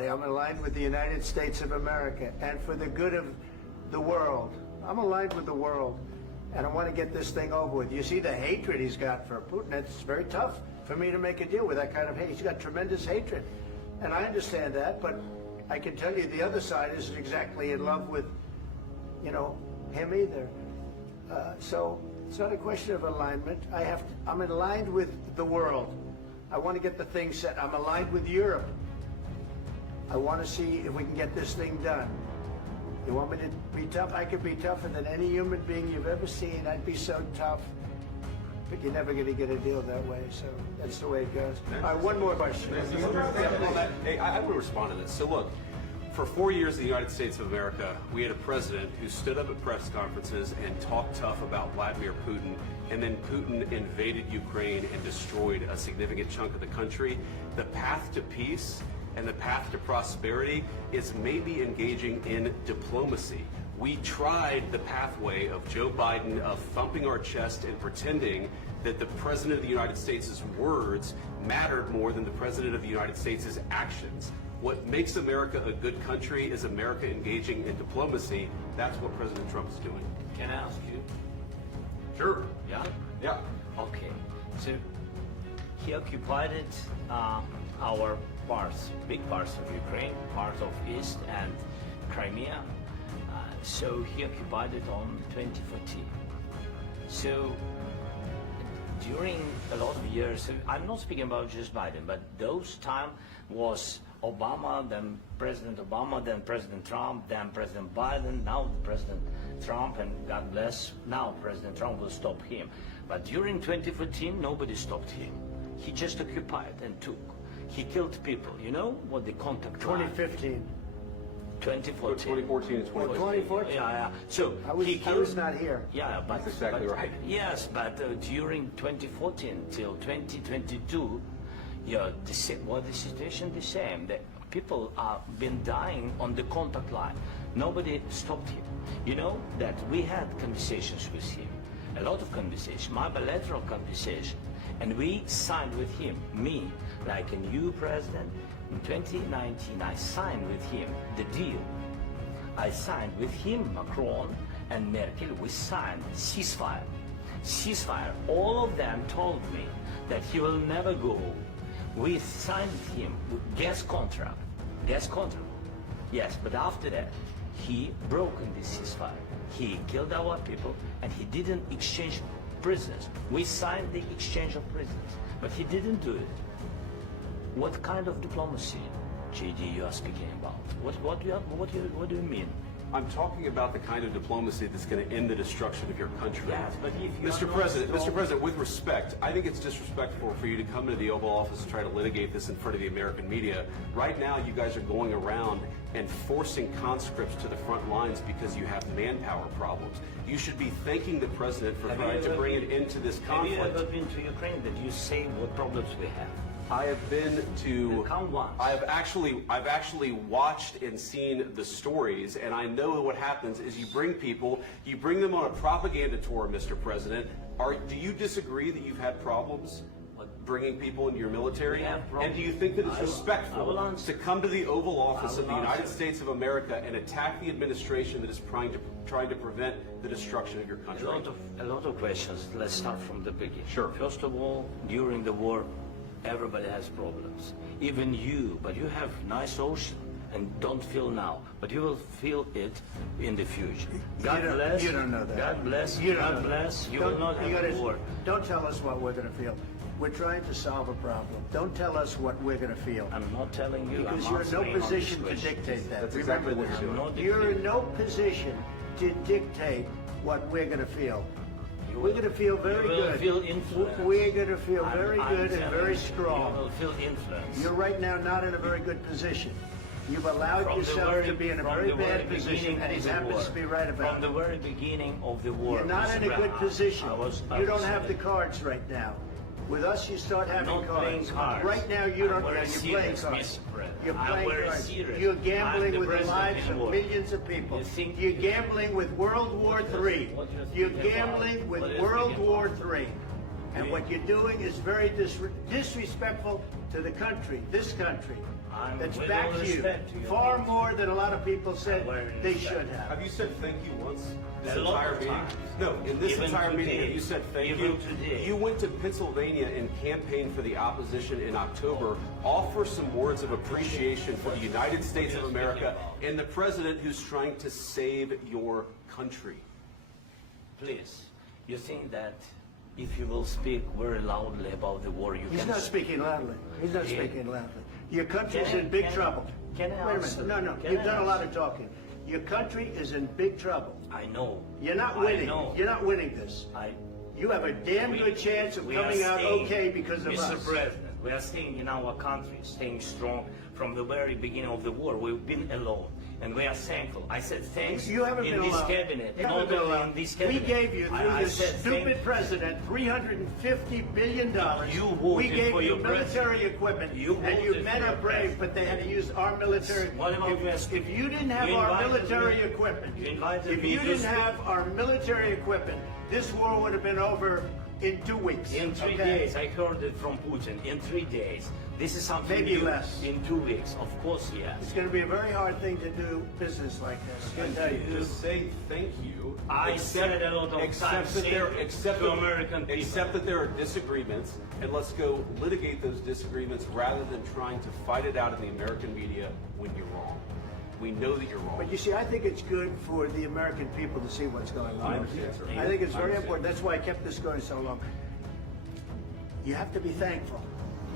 I'm aligned with the United States of America and for the good of the world. I'm aligned with the world, and I want to get this thing over with. You see the hatred he's got for Putin. It's very tough for me to make a deal with that kind of hate. He's got tremendous hatred, and I understand that, but I can tell you the other side isn't exactly in love with, him either. So it's not a question of alignment. I'm aligned with the world. I want to get the thing set. I'm aligned with Europe. I want to see if we can get this thing done. You want me to be tough? I could be tougher than any human being you've ever seen. I'd be so tough. But you're never going to get a deal that way, so that's the way it goes. All right, one more question. Hey, I would respond to this. So look, for 4 years in the United States of America, we had a president who stood up at press conferences and talked tough about Vladimir Putin, and then Putin invaded Ukraine and destroyed a significant chunk of the country. The path to peace and the path to prosperity is maybe engaging in diplomacy. We tried the pathway of Joe Biden, of thumping our chest and pretending that the President of the United States' words mattered more than the President of the United States' actions. What makes America a good country is America engaging in diplomacy. That's what President Trump is doing. Can I ask you? Sure. Yeah? Yeah. Okay. So he occupied our parts, big parts of Ukraine, part of East and Crimea. So he occupied it on 2014. So during a lot of years, I'm not speaking about just Biden, but those time was Obama, then President Obama, then President Trump, then President Biden, now President Trump, and God bless, now President Trump will stop him. But during 2014, nobody stopped him. He just occupied and took. He killed people. You know what the contact 2015. 2014. 2014 and 2014. 2014? Yeah. So I was not here. Yeah, but that's exactly right. Yes, but during 2014 till 2022, the situation the same. The people are been dying on the contact line. Nobody stopped him. You know that we had conversations with him, a lot of conversations, my bilateral conversation, and we signed with him, me, like a new president. In 2019, I signed with him the deal. I signed with him, Macron and Merkel, we signed ceasefire. Ceasefire, all of them told me that he will never go. We signed with him gas contract. Yes, but after that, he broke this ceasefire. He killed our people and he didn't exchange prisoners. We signed the exchange of prisoners, but he didn't do it. What kind of diplomacy, JD, you are speaking about? What do you mean? I'm talking about the kind of diplomacy that's going to end the destruction of your country. Yes, but if you Mr. President, with respect, I think it's disrespectful for you to come into the Oval Office and try to litigate this in front of the American media. Right now, you guys are going around and forcing conscripts to the front lines because you have manpower problems. You should be thanking the President for trying to bring an end to this conflict. Have you ever been to Ukraine that you say what problems we have? I have been to. Count once. I've actually watched and seen the stories, and I know what happens is you bring them on a propaganda tour, Mr. President. Do you disagree that you've had problems bringing people into your military? And do you think that it's respectful to come to the Oval Office of the United States of America and attack the administration that is trying to prevent the destruction of your country? A lot of questions. Let's start from the beginning. Sure. First of all, during the war, everybody has problems, even you, but you have nice ocean and don't feel now, but you will feel it in the future. God bless. You don't know that. God bless. God bless. You will not have war. Don't tell us what we're going to feel. We're trying to solve a problem. Don't tell us what we're going to feel. I'm not telling you. Because you're in no position to dictate that. That's exactly what you're doing. You're in no position to dictate what we're going to feel. We're going to feel very good. Feel influence. We're going to feel very good and very strong. You will feel influence. You're right now not in a very good position. You've allowed yourself to be in a very bad position, and he happens to be right about it. From the very beginning of the war. You're not in a good position. You don't have the cards right now. With us, you start having cards. Right now, you don't. You're playing cards. You're playing cards. You're gambling with the lives of millions of people. You're gambling with World War III. You're gambling with World War III. And what you're doing is very disrespectful to the country, this country. That's with back all to you. respect to your Far country. more than a lot of people said Well, they respect. should have. Have you said thank you once? This A lot entire of meeting? times. No, in this Even entire meeting, today. have you said thank Even you? today. You went to Pennsylvania and campaigned for the opposition in October. Offer some words of appreciation for the United States of America and the president who's trying to save your country. Please, you think that if you will speak very loudly about the war, you He's can... not speaking loudly. He's not Yeah. speaking loudly. Your country's Can I- in big can I- trouble. can I Wait a answer? minute. No. Can You've I done a lot answer? of talking. Your country is in big trouble. I know. You're not I winning. know. You're not winning this. You have a damn We- good chance of we are coming out staying, okay because of Mr. us. President, we are staying in our country, staying strong from the very beginning of the war. We've been alone, and we are thankful. I said thanks You haven't in been this alone. cabinet, You not haven't been only alone. in this We cabinet. gave you, through I this said stupid thank- president, $350 billion. You We voted gave for you your military president. equipment, You and you voted men for are your brave, president. but they had to use our military. What about US? If you didn't have You our invited military me- equipment, you invited if me you to didn't speak. have our military equipment, this war would have been over in 2 weeks. In 3 okay? days, I heard it from Putin. In 3 days. This is something Maybe new. less. In 2 weeks, of course, yes. It's going to be a very hard thing to do business like this. I can tell you. Just say thank you. I said a lot of times, that there, say except to that- American people. Except that there are disagreements, and let's go litigate those disagreements rather than trying to fight it out in the American media when you're wrong. We know that you're wrong. But you see, I think it's good for the American people to see what's going on. I understand, sir. I think it's I very understand. important. That's why I kept this going so long. You have to be thankful.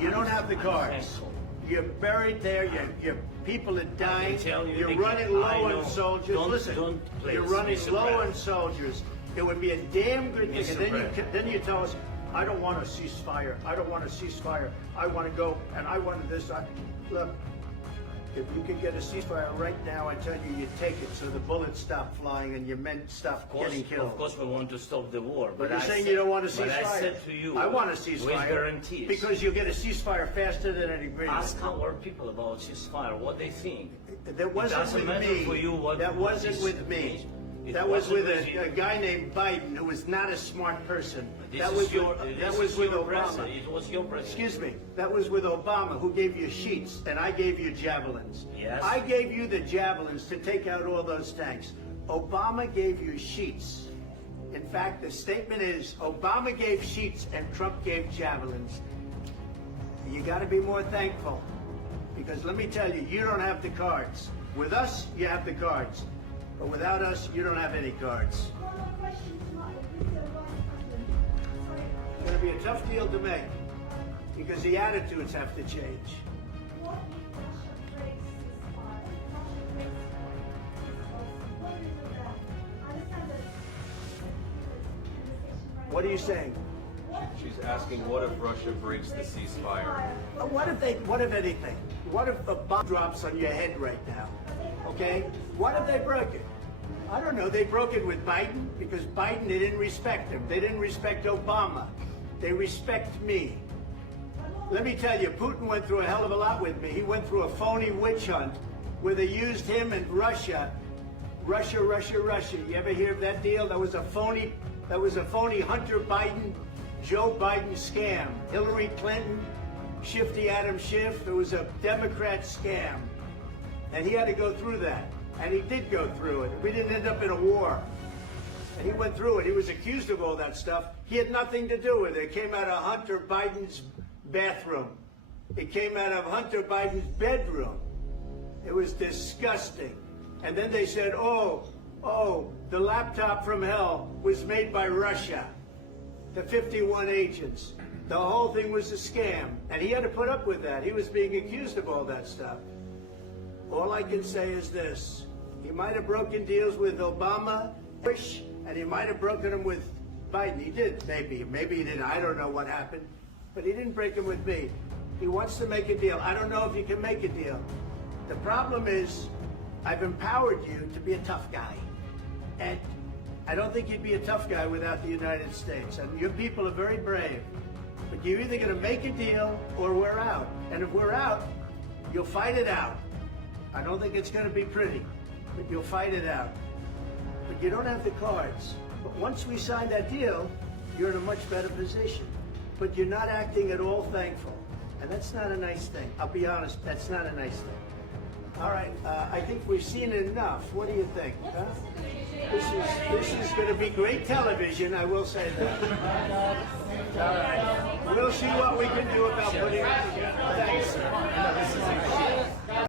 You don't have the I'm cards. thankful. You're buried there. Your people are dying. tell you You're again, running I low know. on soldiers. Don't- Listen, don't, please, you're running Mr. low on President. soldiers. It would be a damn good thing. Mr. And then President. then you tell us, I don't want a ceasefire. I don't want a ceasefire. I want to go and I want this. Look. If you could get a ceasefire right now, I tell you, you'd take it so the bullets stop flying and your men stop getting killed. Of course, we want to stop the war. But you're I saying said- you don't want a ceasefire. But I said to you, I want a with ceasefire. guarantees. Because you'll get a ceasefire faster than an agreement. Ask our people about ceasefire, what they think. That wasn't doesn't with matter me. for you what- That what wasn't is- with me. It That was wasn't with with you. a guy named Biden, who was not a smart person. This That is was your, with, this that is was with your Obama. president. It was your president. Excuse me. That was with Obama, who gave you sheets, and I gave you javelins. Yes. I gave you the javelins to take out all those tanks. Obama gave you sheets. In fact, the statement is Obama gave sheets and Trump gave javelins. You got to be more thankful, because let me tell you, you don't have the cards. With us, you have the cards, but without us, you don't have any cards. It's going to be a tough deal to make, because the attitudes have to change. What are you saying? She's asking, what if Russia breaks the ceasefire? What if anything? What if a bomb drops on your head right now? Okay? What if they broke it? I don't know. They broke it with Biden because Biden, they didn't respect him. They didn't respect Obama. They respect me. Let me tell you, Putin went through a hell of a lot with me. He went through a phony witch hunt where they used him and Russia. Russia. You ever hear of that deal? That was a phony Hunter Biden, Joe Biden scam. Hillary Clinton, Shifty Adam Schiff. It was a Democrat scam. And he had to go through that. And he did go through it. We didn't end up in a war. And he went through it. He was accused of all that stuff. He had nothing to do with it. It came out of Hunter Biden's bathroom. It came out of Hunter Biden's bedroom. It was disgusting. And then they said, oh, the laptop from hell was made by Russia. The 51 agents. The whole thing was a scam. And he had to put up with that. He was being accused of all that stuff. All I can say is this. He might have broken deals with Obama, Bush, and he might have broken them with Biden. He did, maybe. Maybe he didn't. I don't know what happened. But he didn't break them with me. He wants to make a deal. I don't know if he can make a deal. The problem is, I've empowered you to be a tough guy. And I don't think you'd be a tough guy without the United States. And your people are very brave. But you're either going to make a deal or we're out. And if we're out, you'll fight it out. I don't think it's going to be pretty, but you'll fight it out. But you don't have the cards. But once we sign that deal, you're in a much better position. But you're not acting at all thankful. And that's not a nice thing. I'll be honest, that's not a nice thing. All right, I think we've seen enough. What do you think? Huh? This is going to be great television, I will say that. All right. We'll see what we can do about putting it together. Thanks, sir.